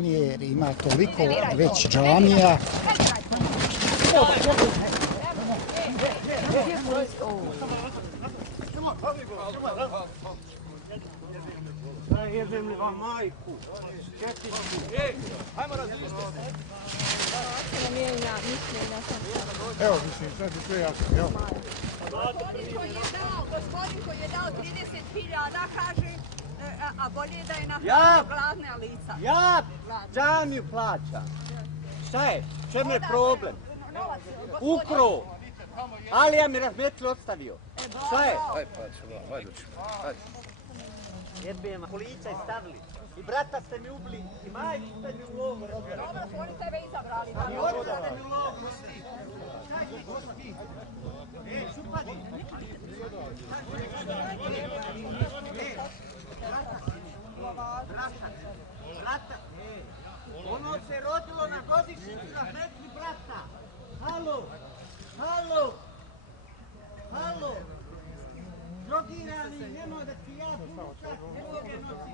Jer ima toliko već džamija. Jebem li vam majku? Hajmo različiti. Evo, mislim, sad je sve jasno, evo. Gospodin koji je dao 30.000 kaže, a bolje da je na gladne lica. Ja džamiju plaćam. Šta je? Čemu je problem? Ukro. Ali ja mi razmetli ostavio. Šta je? Ajde, pa ajde ćemo, ajde. Jebem, kolica je stavili. I brata ste mi ubili, i majku ste mi u lovu robili. Dobro su oni tebe izabrali. I oni ste mi u lovu robili. Kaj ti gosti? Šupadi. Brata. Ono se rodilo na godišnjicu na metri brata. Halo. Drogirani, nemoj da ti ja pušak, druge noći.